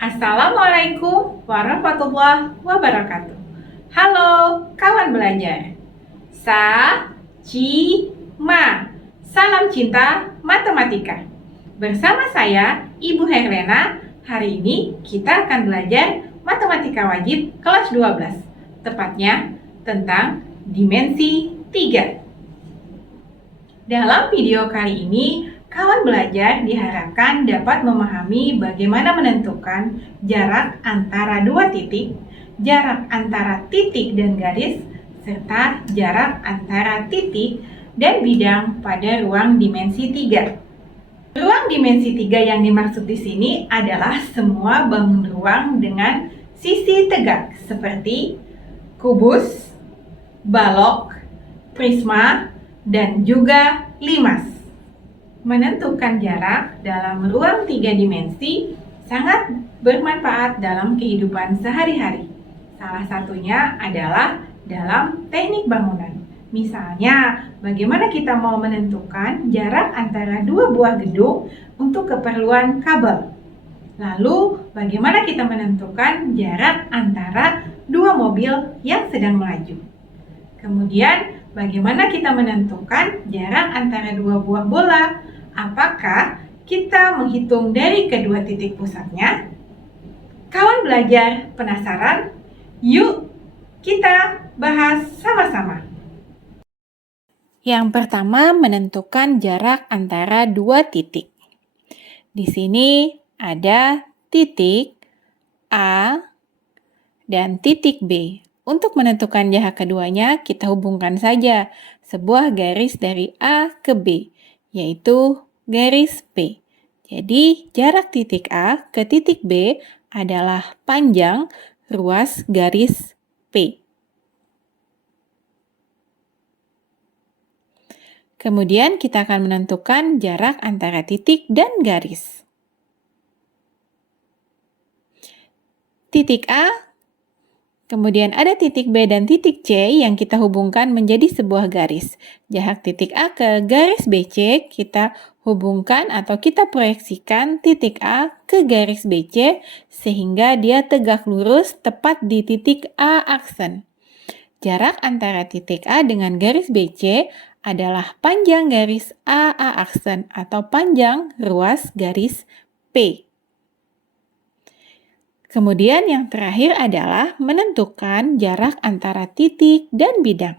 Assalamualaikum warahmatullahi wabarakatuh. Halo kawan belajar. Ma. Salam cinta matematika. Bersama saya Ibu Herlena. Hari ini kita akan belajar matematika wajib kelas 12. Tepatnya tentang dimensi 3. Dalam video kali ini, kawan belajar diharapkan dapat memahami bagaimana menentukan jarak antara dua titik, jarak antara titik dan garis, serta jarak antara titik dan bidang pada ruang dimensi 3. Ruang dimensi 3 yang dimaksud di sini adalah semua bangun ruang dengan sisi tegak seperti kubus, balok, prisma, dan juga limas. Menentukan jarak dalam ruang 3 dimensi sangat bermanfaat dalam kehidupan sehari-hari. Salah satunya adalah dalam teknik bangunan. Misalnya, bagaimana kita mau menentukan jarak antara dua buah gedung untuk keperluan kabel. Lalu, bagaimana kita menentukan jarak antara dua mobil yang sedang melaju. Kemudian, bagaimana kita menentukan jarak antara dua buah bola? Apakah kita menghitung dari kedua titik pusatnya? Kawan belajar penasaran? Yuk kita bahas sama-sama. Yang pertama, menentukan jarak antara dua titik. Di sini ada titik A dan titik B. Untuk menentukan jarak keduanya, kita hubungkan saja sebuah garis dari A ke B, yaitu garis P. Jadi, jarak titik A ke titik B adalah panjang ruas garis P. Kemudian, kita akan menentukan jarak antara titik dan garis. Titik A, kemudian ada titik B dan titik C yang kita hubungkan menjadi sebuah garis. Jarak titik A ke garis BC kita hubungkan atau kita proyeksikan titik A ke garis BC sehingga dia tegak lurus tepat di titik A aksen. Jarak antara titik A dengan garis BC adalah panjang garis AA aksen atau panjang ruas garis P. Kemudian yang terakhir adalah menentukan jarak antara titik dan bidang.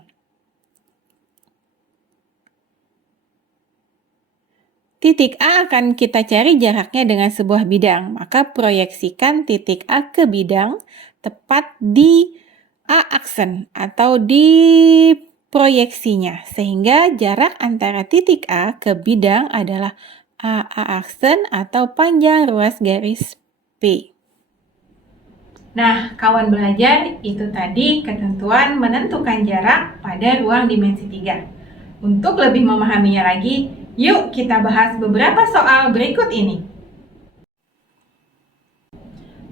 Titik A akan kita cari jaraknya dengan sebuah bidang, maka proyeksikan titik A ke bidang tepat di A aksen atau di proyeksinya, sehingga jarak antara titik A ke bidang adalah AA aksen atau panjang ruas garis P. Nah, kawan belajar, itu tadi ketentuan menentukan jarak pada ruang dimensi 3. Untuk lebih memahaminya lagi, yuk kita bahas beberapa soal berikut ini.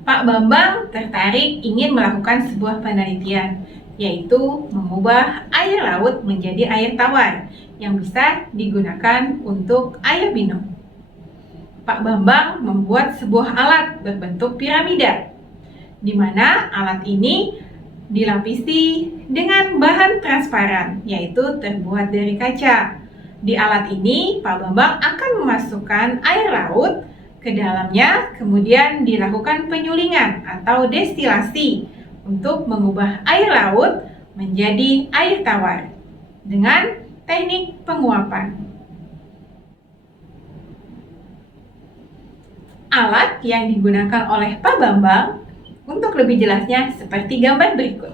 Pak Bambang tertarik ingin melakukan sebuah penelitian, yaitu mengubah air laut menjadi air tawar yang bisa digunakan untuk air minum. Pak Bambang membuat sebuah alat berbentuk piramida, di mana alat ini dilapisi dengan bahan transparan, yaitu terbuat dari kaca. Di alat ini, Pak Bambang akan memasukkan air laut ke dalamnya, kemudian dilakukan penyulingan atau destilasi untuk mengubah air laut menjadi air tawar dengan teknik penguapan. Alat yang digunakan oleh Pak Bambang untuk lebih jelasnya seperti gambar berikut.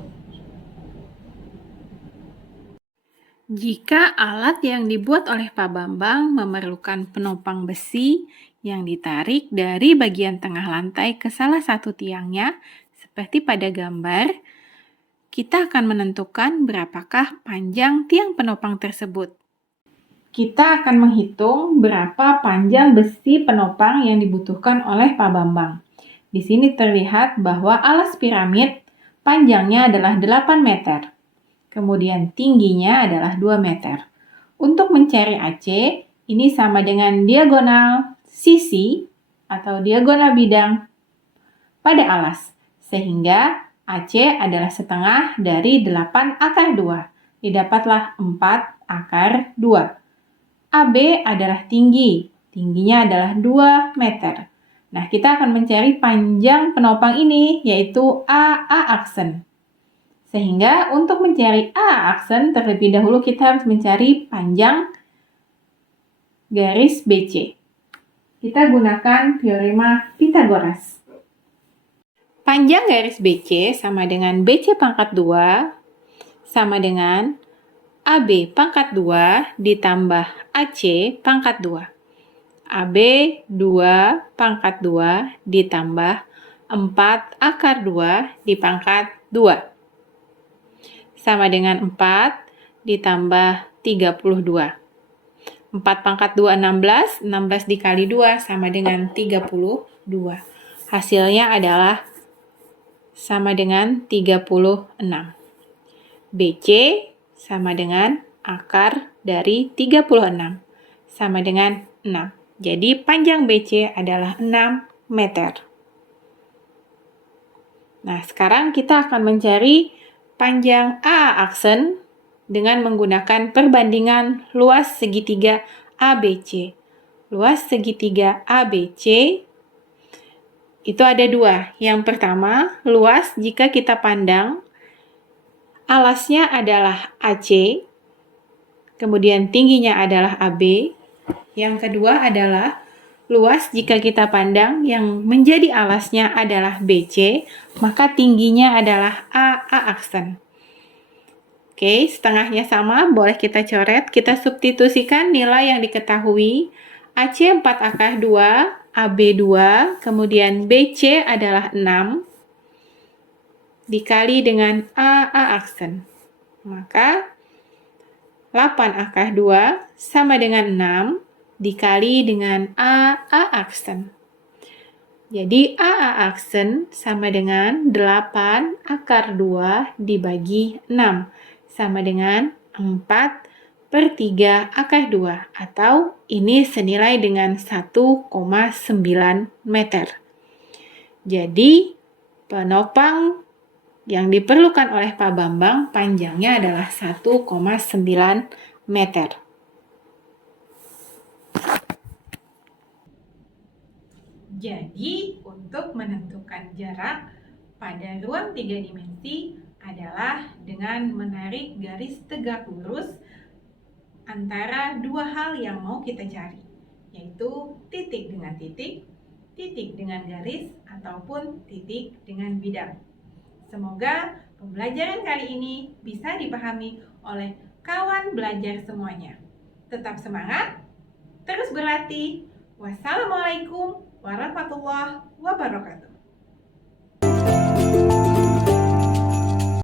Jika alat yang dibuat oleh Pak Bambang memerlukan penopang besi yang ditarik dari bagian tengah lantai ke salah satu tiangnya, seperti pada gambar, kita akan menentukan berapakah panjang tiang penopang tersebut. Kita akan menghitung berapa panjang besi penopang yang dibutuhkan oleh Pak Bambang. Di sini terlihat bahwa alas piramid panjangnya adalah 8 meter. Kemudian tingginya adalah 2 meter. Untuk mencari AC, ini sama dengan diagonal sisi atau diagonal bidang pada alas, sehingga AC adalah setengah dari 8 akar 2. Didapatlah 4 akar 2. AB adalah tinggi, tingginya adalah 2 meter. Nah, kita akan mencari panjang penopang ini, yaitu AA aksen. Sehingga untuk mencari AA aksen, terlebih dahulu kita harus mencari panjang garis BC. Kita gunakan teorema Pythagoras. Panjang garis BC sama dengan BC pangkat 2 sama dengan AB pangkat 2 ditambah AC pangkat 2. AB 2 pangkat 2 ditambah 4 akar 2 dipangkat 2. Sama dengan 4 ditambah 32. 4 pangkat 2, 16. 16 dikali 2 sama dengan 32. Hasilnya adalah sama dengan 36. BC sama dengan akar dari 36. Sama dengan 6. Jadi panjang BC adalah 6 meter. Nah, sekarang kita akan mencari panjang AA aksen dengan menggunakan perbandingan luas segitiga ABC. Luas segitiga ABC itu ada 2. Yang pertama, luas jika kita pandang alasnya adalah AC, kemudian tingginya adalah AB. Yang kedua adalah luas jika kita pandang yang menjadi alasnya adalah BC, maka tingginya adalah AA aksen. Oke, setengahnya sama, boleh kita coret. Kita substitusikan nilai yang diketahui. AC 4 akar 2, AB 2, kemudian BC adalah 6, dikali dengan AA aksen. Maka 8 akar 2 sama dengan 6, dikali dengan AA aksen. Jadi AA aksen sama dengan 8 akar 2 dibagi 6, sama dengan 4/3 akar 2, atau ini senilai dengan 1,9 meter. Jadi, penopang yang diperlukan oleh Pak Bambang panjangnya adalah 1,9 meter. Jadi, untuk menentukan jarak pada ruang 3 dimensi adalah dengan menarik garis tegak lurus antara dua hal yang mau kita cari, yaitu titik dengan titik, titik dengan garis, ataupun titik dengan bidang. Semoga pembelajaran kali ini bisa dipahami oleh kawan belajar semuanya. Tetap semangat, terus berlatih. Wassalamualaikum warahmatullahi wabarakatuh.